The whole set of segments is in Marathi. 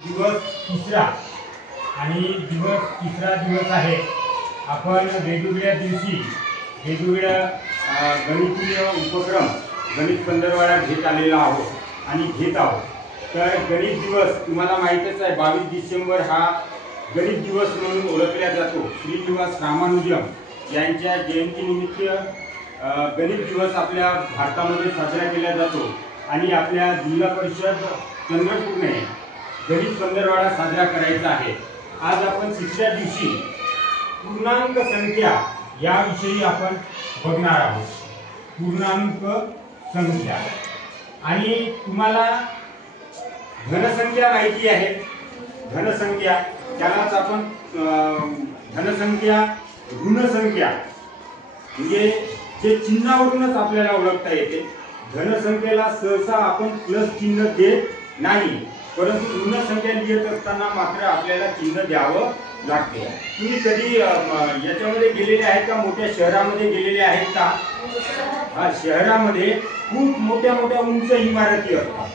दिवस तिसरा आणि तिसरा दिवस आहे। आपण वेगवेगळ्या दिवशी वेगवेगळ्या गणितीय उपक्रम गणित पंधरवडा घेत आलेला आहोत आणि घेत आहोत। तर गणित दिवस तुम्हाला माहितीच आहे, 22 डिसेंबर हा गणित दिवस म्हणून ओळखला जातो। श्रीनिवास रामानुजम यांच्या जयंतीनिमित्त गणित दिवस आपल्या भारतामध्ये साजरा केला जातो आणि आपल्या जिल्हा परिषद चंद्रपूरने गणित पंधरवडा साजरा करायचा आहे। आज आपण तिसऱ्या दिवशी पूर्णांक संख्या याविषयी आपण बघणार आहोत। पूर्णांक संख्या आणि तुम्हाला घनसंख्या माहिती आहे। घनसंख्या त्यालाच आपण घनसंख्या ऋणसंख्या म्हणजे जे चिन्हावरूनच आपल्याला ओळखता येते। घनसंख्येला सहसा आपण प्लस चिन्ह देत नाही, परंतु ऋण संख्या लिहित असताना मात्र आपल्याला चिन्ह द्यावं लागते। तुम्ही कधी याच्यामध्ये गेलेले आहेत का? मोठ्या शहरामध्ये गेलेले आहेत का? हा, शहरामध्ये खूप मोठ्या मोठ्या उंच इमारती असतात।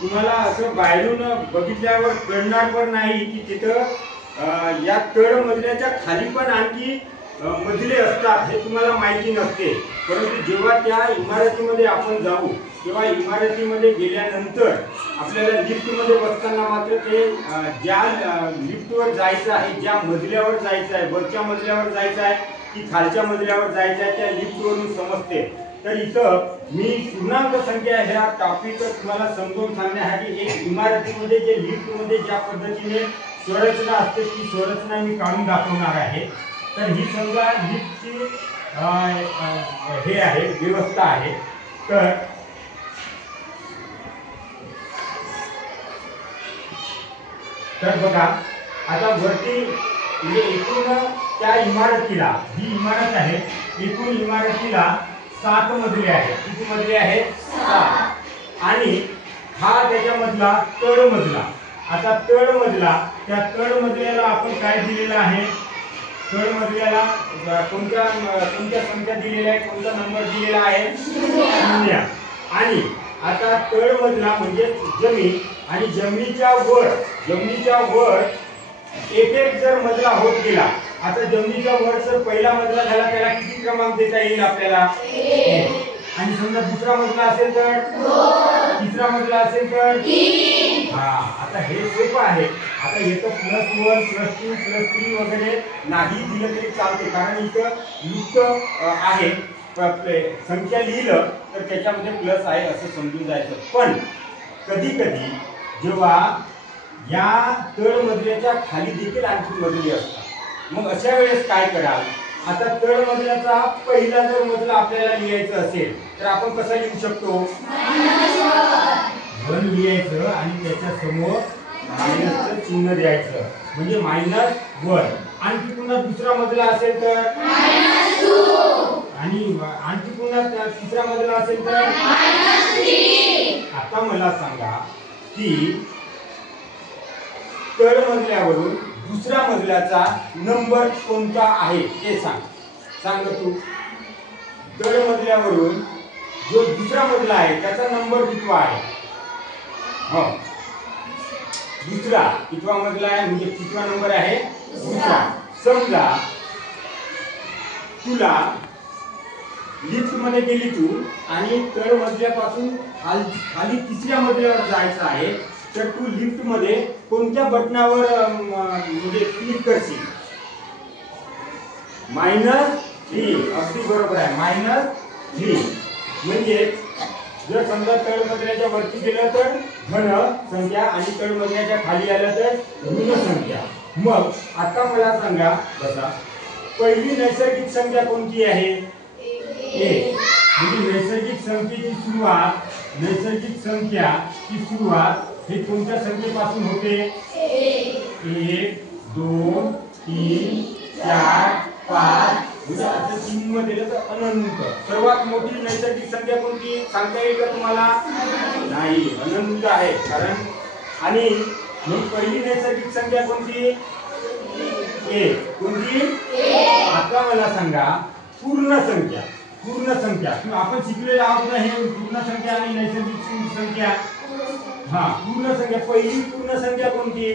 तुम्हाला असं बाहेरून बघितल्यावर कळणार पण नाही की तिथं या तळ मजल्याच्या खाली पण आणखी मजले असतात, हे तुम्हाला माहिती नसते। परंतु जेव्हा त्या इमारतीमध्ये आपण जाऊ तेव्हा इमारतीमध्ये गेल्यानंतर आपल्याला लिफ्टमध्ये बसताना मात्र ते ज्या लिफ्टवर जायचं आहे, ज्या मजल्यावर जायचं आहे, वरच्या मजल्यावर जायचं आहे की खालच्या मजल्यावर जायचं आहे, त्या लिफ्टवरून समजते। तर इथं मी पूर्णांक संख्या ह्या टॉपिक तुम्हाला समजून सांगण्यासाठी एक इमारतीमध्ये जे लिफ्टमध्ये ज्या पद्धतीने संरचना असते ती संरचना मी काढून दाखवणार आहे। तर ही समजा लिफ्टची हे आहे, व्यवस्था आहे। तर बघा, आता वरती म्हणजे एकूण त्या इमारतीला, ही इमारत आहे, एकूण इमारतीला 7 मजले आहेत। किती मजले आहेत? 7। आणि हा त्याच्यामधला तळमजला। आता तळमजला, त्या तळमजल्याला आपण काय दिलेलं आहे? तळमजल्याला कोणत्या संख्या दिलेल्या आहे, कोणता नंबर दिलेला आहे? 0। आणि आता तळमजला म्हणजे जमीन, आणि जमिनीच्या वर एक जर मजला होत गेला, आता जमिनीच्या वर जर पहिला मजला झाला त्याला किती क्रमांक देता येईल आपल्याला? 1। आणि समजा दुसरा मजला असेल तर 2, तिसरा मजला असेल तर 3। हा, आता हे सोपं आहे। आता येतं +1 +2 +3 वगैरे नाही दिलं तरी चालते, कारण इथं युक्त आहे, संख्या लिहिलं तर त्याच्यामध्ये प्लस आहे असं समजून जायचं। पण कधी कधी जेव्हा या तळमजल्याच्या खाली देखील आणखी मजले असतात, मग अशा वेळेस काय कराल? आता तळमजल्याचा पहिला जर मजला आपल्याला लिहायचा असेल तर आपण कसा लिहू शकतो? -1 लिहायचं आणि त्याच्या समोर मायनसचं चिन्ह द्यायचं, म्हणजे -1। आणखी पुन्हा दुसरा मजला असेल तर -2, आणि आणखी पुन्हा तिसरा मजला असेल तर -3। आता मला सांगा की तळमजल्यावरून दुसऱ्या मजल्याचा नंबर कोणता आहे ते सांग तू। तळमजल्यावरून जो दुसरा मजला आहे त्याचा नंबर कितवा आहे? हो, दुसरा कितवा मजला आहे म्हणजे कितवा नंबर आहे? दुसरा। समजा तुला लिफ्ट मध्ये गेली तू आणि तळमजल्यापासून खाली तिसऱ्या मजल्यावर जायचं आहे, तर तू लिफ्ट मध्ये कोणत्या बटनावर म्हणजे क्लिक करशील? -3। अगदी बरोबर आहे, -3। म्हणजे जर समजा तळमजल्याच्या वरती गेलं तर धन संख्या आणि तळमजल्याच्या खाली आलं तर ऋण संख्या। मग आता मला सांगा, बसा, पहिली नैसर्गिक संख्या कोणती आहे? 1। म्हणजे नैसर्गिक संख्येची सुरुवात हे कोणत्या संख्येपासून होते? 1 2 3 4 5, म्हणजे असं चिन्ह दिलं तर अनंत। सर्वात मोठी नैसर्गिक संख्या कोणती सांगता येईल का तुम्हाला? नाही, अनंत आहे। कारण आणि मग पहिली नैसर्गिक संख्या कोणती? 1। कोणती? 1। आता मला सांगा पूर्ण संख्या आपण शिकलेलो आहोत ना हे पूर्ण संख्या आणि नैसर्गिक संख्या। हा पूर्ण संख्या, पहिली पूर्ण संख्या कोणती?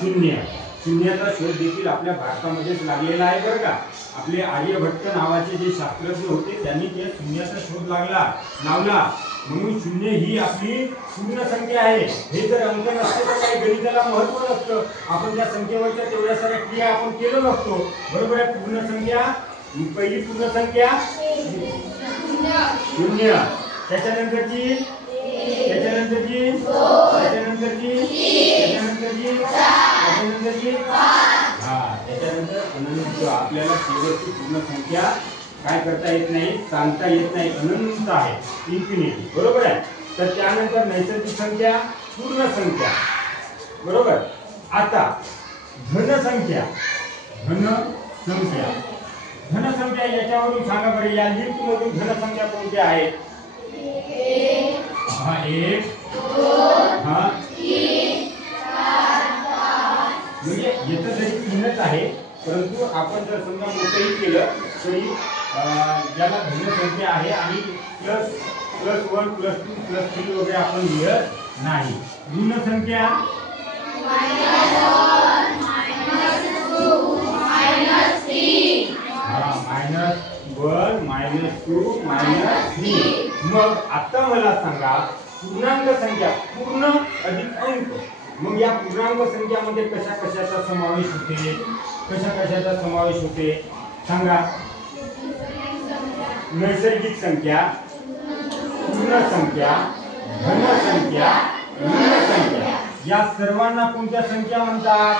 शून्य. शून्याचा शोध देखील आपल्या भारतामध्येच लागलेला आहे बरं का. आपले आर्यभट्ट नावाचे जे शास्त्रज्ञ होते त्यांनी त्या शून्याचा शोध लावला, म्हणून शून्य ही आपली पूर्ण संख्या आहे. हे जर अंक नसते तर काही गणिताला महत्व नसतं, आपण त्या संख्येवरच्या तेवढ्या साऱ्या क्रिया आपण केलो नसतो. बरोबर आहे. पूर्ण संख्या, पहिली पूर्ण संख्या शून्य, त्याच्यानंतरची त्याच्यानंतरची हा त्याच्यानंतर अनंत. आपल्याला शेवटची पूर्ण संख्या काय करता येत नाही, सांगता येत नाही, अनंत आहे, इन्फिनिटी. बरोबर आहे. तर त्यानंतर नैसर्गिक संख्या, पूर्ण संख्या. बरोबर. आता धनसंख्या. धनसंख्या याच्यावरून सांगा बरं, या लिस्ट मधून धनसंख्या कोणत्या आहेत? हा 1 हा 3 म्हणजे येतं जरी तीनच आहे, परंतु आपण जर समजा मोठंही केलं तरी ज्याला धनसंख्या आहे आणि +1 +2 +3 वगैरे आपण लिहत नाही. ऋण संख्या -1 -2 -3. मग आता मला सांगा, पूर्णांक संख्या, पूर्ण अधिक अंक. मग या पूर्णांक संख्यामध्ये कशा कशाचा समावेश होते? सांगा. नैसर्गिक संख्या, पूर्ण संख्या, धन संख्या, ऋण संख्या. या सर्वांना कोणत्या संख्या म्हणतात?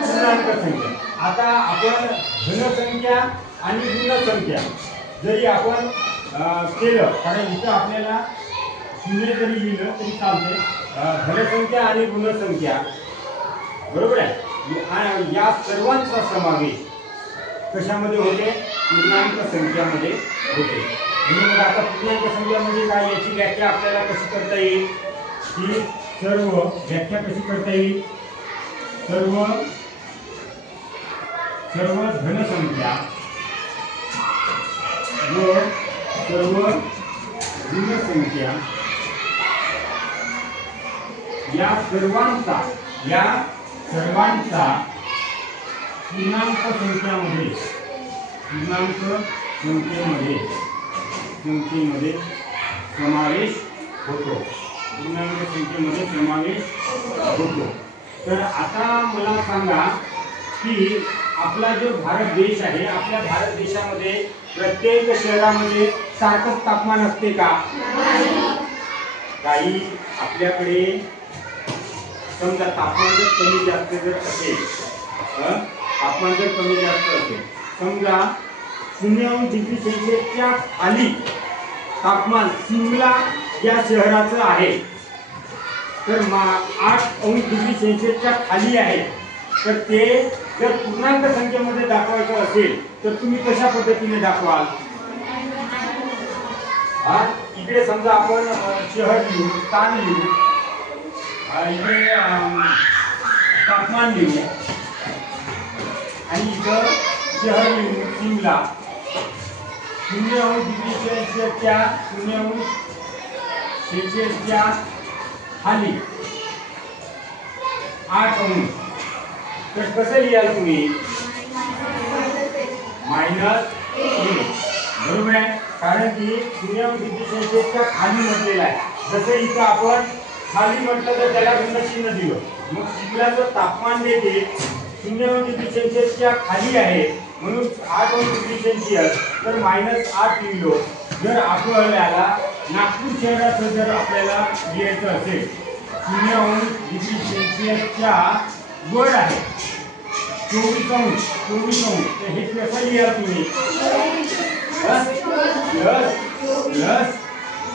पूर्णांक संख्या. आता आपण धनसंख्या आणि ऋण संख्या जरी आपण केलं, कारण इथं आपल्याला शून्य जरी लिहिलं तरी चालते. धनसंख्या आणि ऋण संख्या, बरोबर आहे, या सर्वांचा समावेश कशामध्ये होते? पूर्णांक संख्यामध्ये होते. म्हणजे मग आता पूर्णांक संख्या म्हणजे काय, याची व्याख्या आपल्याला कशी करता येईल? ही सर्व व्याख्या कशी करता येईल? सर्व धनसंख्या व सर्व ऋण संख्या या सर्वांचा पूर्णांक संख्येमध्ये समावेश होतो. पूर्णांक संख्येमध्ये समावेश होतो. तर आता मला सांगा की आपला जो भारत देश आहे, आपल्या भारत देशामध्ये प्रत्येक शहरामध्ये सारखंच तापमान असते का? काही आपल्याकडे समजा तापमान जर कमी जास्त असेल, समजा 0 डिग्री सेल्सिअसच्या खाली तापमान शिमला या शहराचं आहे, तर 8 डिग्री सेल्सिअसच्या खाली आहे. तर ते जर पूर्णांक संख्येमध्ये दाखवायचं असेल तर तुम्ही कशा पद्धतीने दाखवाल? इकडे समजा आपण शहर लिहू, स्थान लिहू, इकडे तापमान लिहू आणि इथं शहर लिहू शिमला. 0 डिग्री सेल्सिअसच्या खाली 8 तर कसं लिहाल तुम्ही? -1. बरोबर आहे, कारण की 0 डिग्री सेल्सिअसच्या खाली म्हटलेलं आहे. जसं इथं आपण खाली म्हटलं तर त्याला ऋण चिन्ह दिलं. मग शिमल्याचं तापमान देखील 0 डिग्री सेल्सिअसच्या खाली आहे, म्हणून 8 डिग्री सेल्सिअस तर -8 लिहिलो. जर आपल्याला नागपूर शहराचं जर आपल्याला लिहायचं असेल, 0 डिग्री सेल्सिअसच्या वर आहे 24 अंश, तर हे कसं लिहाल तुम्ही?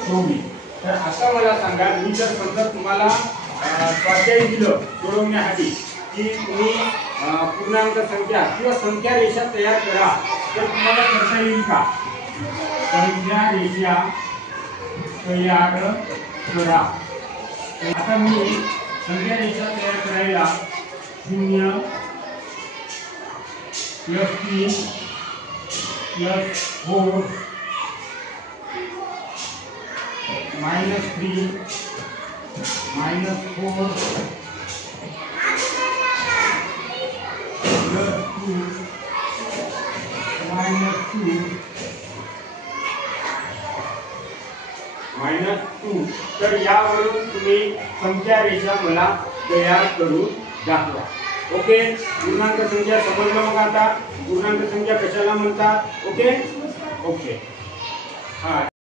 +24. तर आता मला सांगा, मी जर समजा तुम्हाला स्वाध्याय दिलं सोडवण्यासाठी की तुम्ही पूर्णांक संख्या किंवा संख्या रेषा तयार करा, तर तुम्हाला करता येईल का? संख्या रेषा तयार करा. आता मी संख्या रेषा तयार करायला 0 +3 +4 -3 -4 +2 -2 तर यावरून तुम्ही संख्या रेषा मला तयार करून दाखवा. ओके, पूर्णांक संख्या समजलं मग आता पूर्णांक संख्या कशाला म्हणतात. ओके ओके हा.